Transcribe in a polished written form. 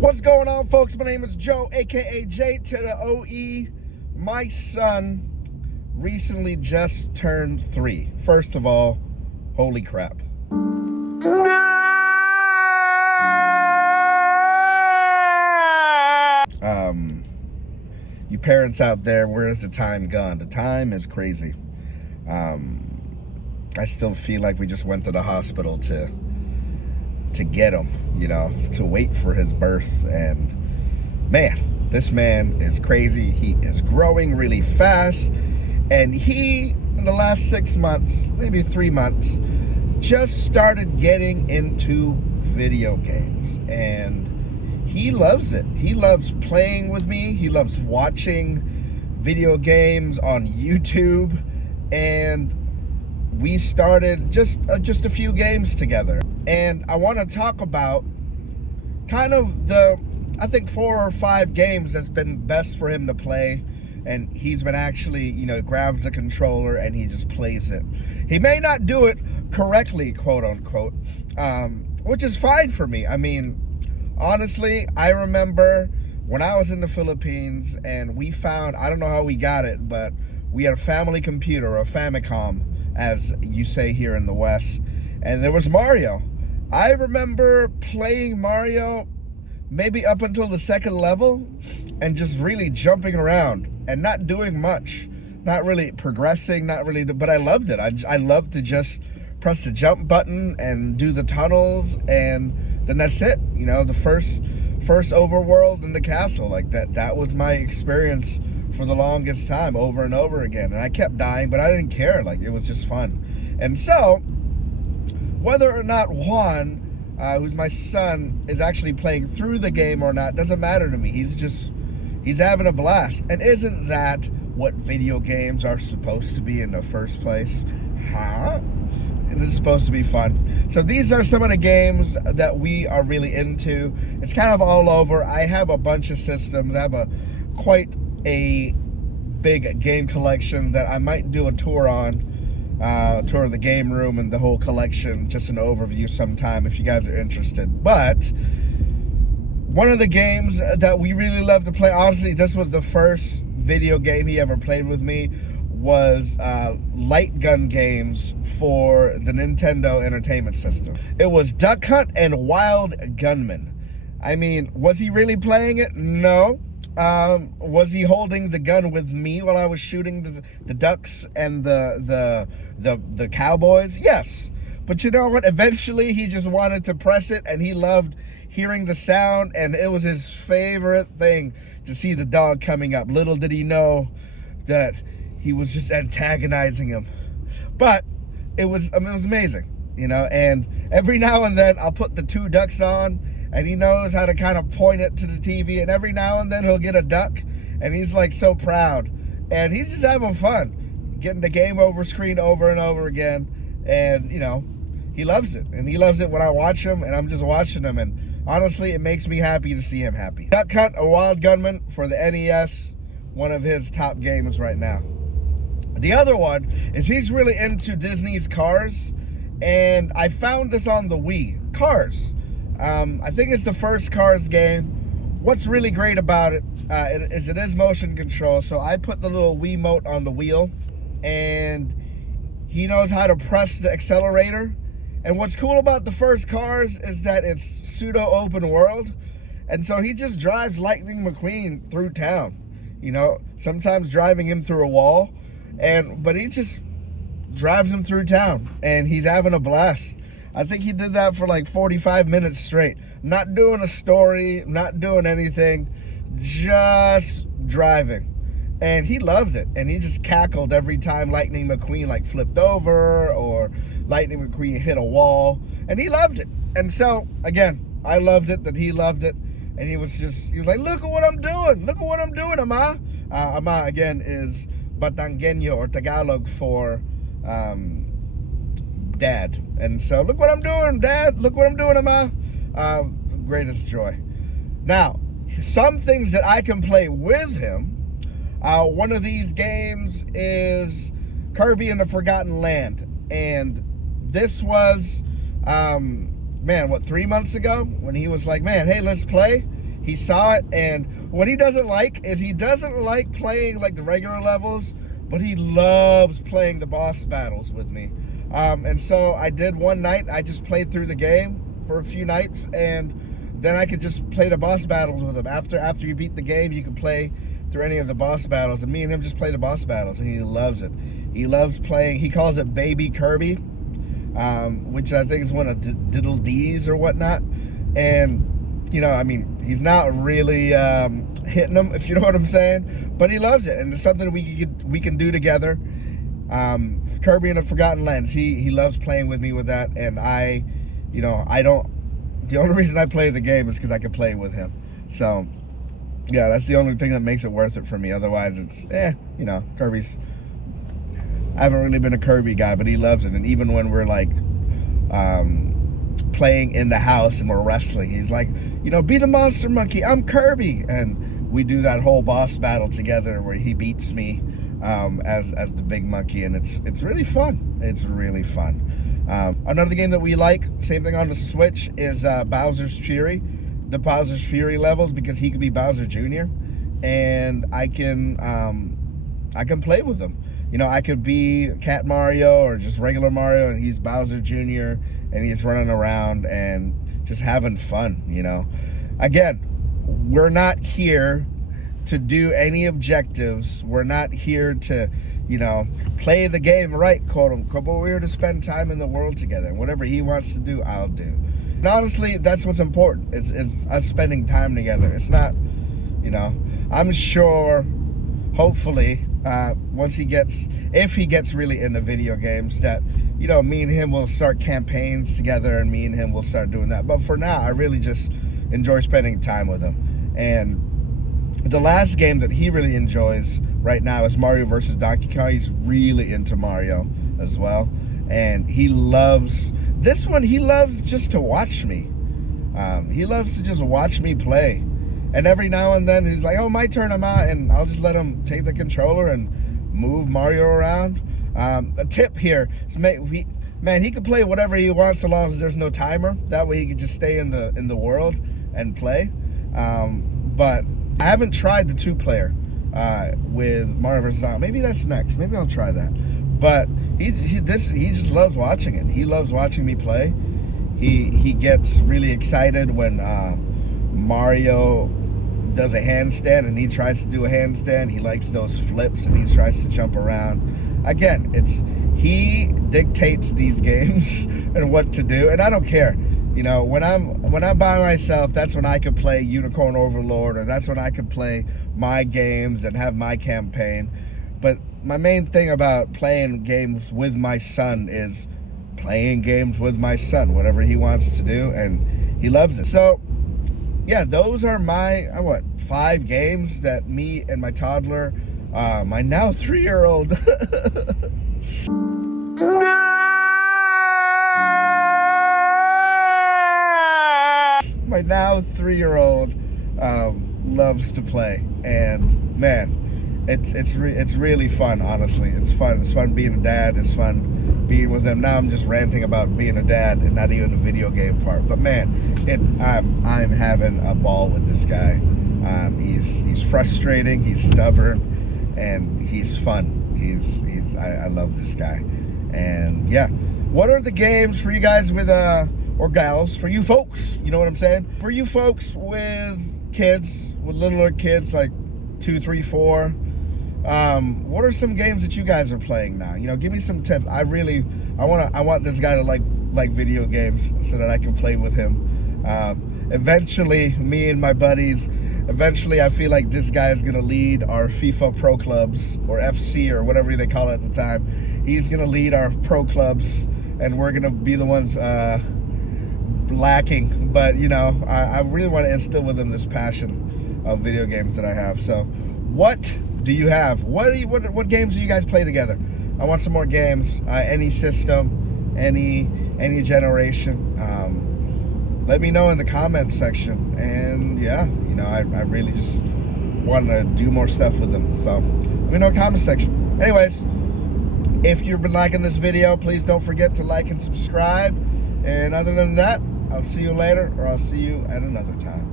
What's going on, folks? My name is Joe, aka J to the OE. My son recently just turned 3. First of all, holy crap. You parents out there, where's the time gone? The time is crazy. I still feel like we just went to the hospital to get him, to wait for his birth. And man, this man is crazy. He is growing really fast. And he, in the last 6 months, maybe 3 months, just started getting into video games. And he loves it. He loves playing with me. He loves watching video games on YouTube. And we started just a few games together. And I want to talk about kind of I think 4 or 5 games that's been best for him to play. And he's been actually, grabs the controller and he just plays it. He may not do it correctly, quote unquote, which is fine for me. I mean, honestly, I remember when I was in the Philippines and we found, I don't know how we got it, but we had a family computer, a Famicom, as you say here in the West, and there was Mario. I remember playing Mario maybe up until the 2nd level and just really jumping around and not doing much, not really progressing, but I loved it. I loved to just press the jump button and do the tunnels, and then that's it. The first overworld in the castle, like that was my experience for the longest time, over and over again. And I kept dying, but I didn't care. Like, it was just fun. And so, whether or not Juan, who's my son, is actually playing through the game or not, doesn't matter to me. He's having a blast. And isn't that what video games are supposed to be in the first place? Huh? And it's supposed to be fun. So these are some of the games that we are really into. It's kind of all over. I have a bunch of systems. I have quite a big game collection that I might do a tour on, tour of the game room and the whole collection, just an overview sometime if you guys are interested. But one of the games that we really love to play, honestly, this was the first video game he ever played with me, was light gun games for the Nintendo Entertainment System. It was Duck Hunt and Wild Gunman. I mean, was he really playing it? No. Was he holding the gun with me while I was shooting the ducks and the cowboys? Yes. But you know what? Eventually he just wanted to press it, and he loved hearing the sound, and it was his favorite thing to see the dog coming up. Little did he know that he was just antagonizing him. But it was amazing, and every now and then I'll put the 2 ducks on, and he knows how to kind of point it to the TV, and every now and then he'll get a duck, and he's like so proud. And he's just having fun, getting the game over screen over and over again. And, he loves it. And he loves it when I watch him, and I'm just watching him. And honestly, it makes me happy to see him happy. Duck Hunt or Wild Gunman for the NES, one of his top games right now. The other one is he's really into Disney's Cars, and I found this on the Wii. Cars. I think it's the first Cars game. What's really great about it is it is motion control. So I put the little Wiimote on the wheel, and he knows how to press the accelerator. And what's cool about the first Cars is that it's pseudo open world. And so he just drives Lightning McQueen through town, sometimes driving him through a wall. But he just drives him through town, and he's having a blast. I think he did that for like 45 minutes straight. Not doing a story, not doing anything, just driving. And he loved it. And he just cackled every time Lightning McQueen like flipped over or Lightning McQueen hit a wall. And he loved it. And so, again, I loved it, that he loved it. And he was like, look at what I'm doing. Look at what I'm doing, Ama. Ama, again, is Batangueño or Tagalog for dad. And so, look what I'm doing, Dad. Look what I'm doing, Ama. Greatest joy. Now, some things that I can play with him. One of these games is Kirby and the Forgotten Land. And this was, 3 months ago when he was like, man, hey, let's play. He saw it, and what he doesn't like is he doesn't like playing like the regular levels, but he loves playing the boss battles with me. And so I did one night. I just played through the game for a few nights, and then I could just play the boss battles with him. After you beat the game, you can play through any of the boss battles, and me and him just play the boss battles, and he loves it. He loves playing. He calls it Baby Kirby, which I think is one of Diddle D's or whatnot. And you know, I mean, he's not really hitting them, if you know what I'm saying, but he loves it, and it's something we can do together. Kirby and the Forgotten Lands. He loves playing with me with that, and the only reason I play the game is because I can play with him. So yeah, that's the only thing that makes it worth it for me. Otherwise, it's Kirby's. I haven't really been a Kirby guy, but he loves it. And even when we're like playing in the house and we're wrestling, he's like, be the monster monkey, I'm Kirby, and we do that whole boss battle together where he beats me as the big monkey, and it's really fun. It's really fun. Another game that we like, same thing on the Switch, is Bowser's Fury. The Bowser's Fury levels, because he could be Bowser Jr. and I can play with him. I could be Cat Mario or just regular Mario, and he's Bowser Jr. and he's running around and just having fun. Again, we're not here to do any objectives. We're not here to, play the game right, quote unquote, but we're here to spend time in the world together. And whatever he wants to do, I'll do. And honestly, that's what's important. It's us spending time together. It's not, I'm sure, hopefully, if he gets really into video games, that, me and him will start campaigns together, and me and him will start doing that. But for now, I really just enjoy spending time with him. And the last game that he really enjoys right now is Mario vs. Donkey Kong. He's really into Mario as well. And he loves this one. He loves just to watch me. He loves to just watch me play. And every now and then he's like, oh, my turn, I'm out. And I'll just let him take the controller and move Mario around. A tip here is, he can play whatever he wants so long as there's no timer. That way he can just stay in the world and play. But I haven't tried the 2-player with Mario vs. Donkey. Maybe that's next. Maybe I'll try that. But he just loves watching it. He loves watching me play. He gets really excited when Mario does a handstand and he tries to do a handstand. He likes those flips and he tries to jump around. Again, he dictates these games and what to do, and I don't care. When I'm by myself, that's when I could play Unicorn Overlord, or that's when I could play my games and have my campaign. But my main thing about playing games with my son is playing games with my son, whatever he wants to do, and he loves it. So yeah, those are my 5 games that me and my toddler, my now 3-year-old my now 3-year-old loves to play. And man, it's really fun. Honestly, it's fun being a dad. It's fun being with him. Now I'm just ranting about being a dad and not even the video game part, but man, I'm having a ball with this guy. He's frustrating, he's stubborn, and he's fun. I love this guy. And yeah, what are the games for you guys with or gals, for you folks, you know what I'm saying? For you folks with kids, with littler kids like 2, 3, 4, what are some games that you guys are playing now? Give me some tips. I want this guy to like video games so that I can play with him. Eventually, me and my buddies, I feel like this guy is gonna lead our FIFA Pro Clubs, or FC, or whatever they call it at the time. He's gonna lead our pro clubs, and we're gonna be the ones lacking. But I really want to instill with him this passion of video games that I have. So what do you have? What games do you guys play together? I want some more games. Any system, any generation. Let me know in the comments section. And yeah, I really just want to do more stuff with them. So let me know in the comment section. Anyways, if you've been liking this video, please don't forget to like and subscribe. And other than that, I'll see you later, or I'll see you at another time.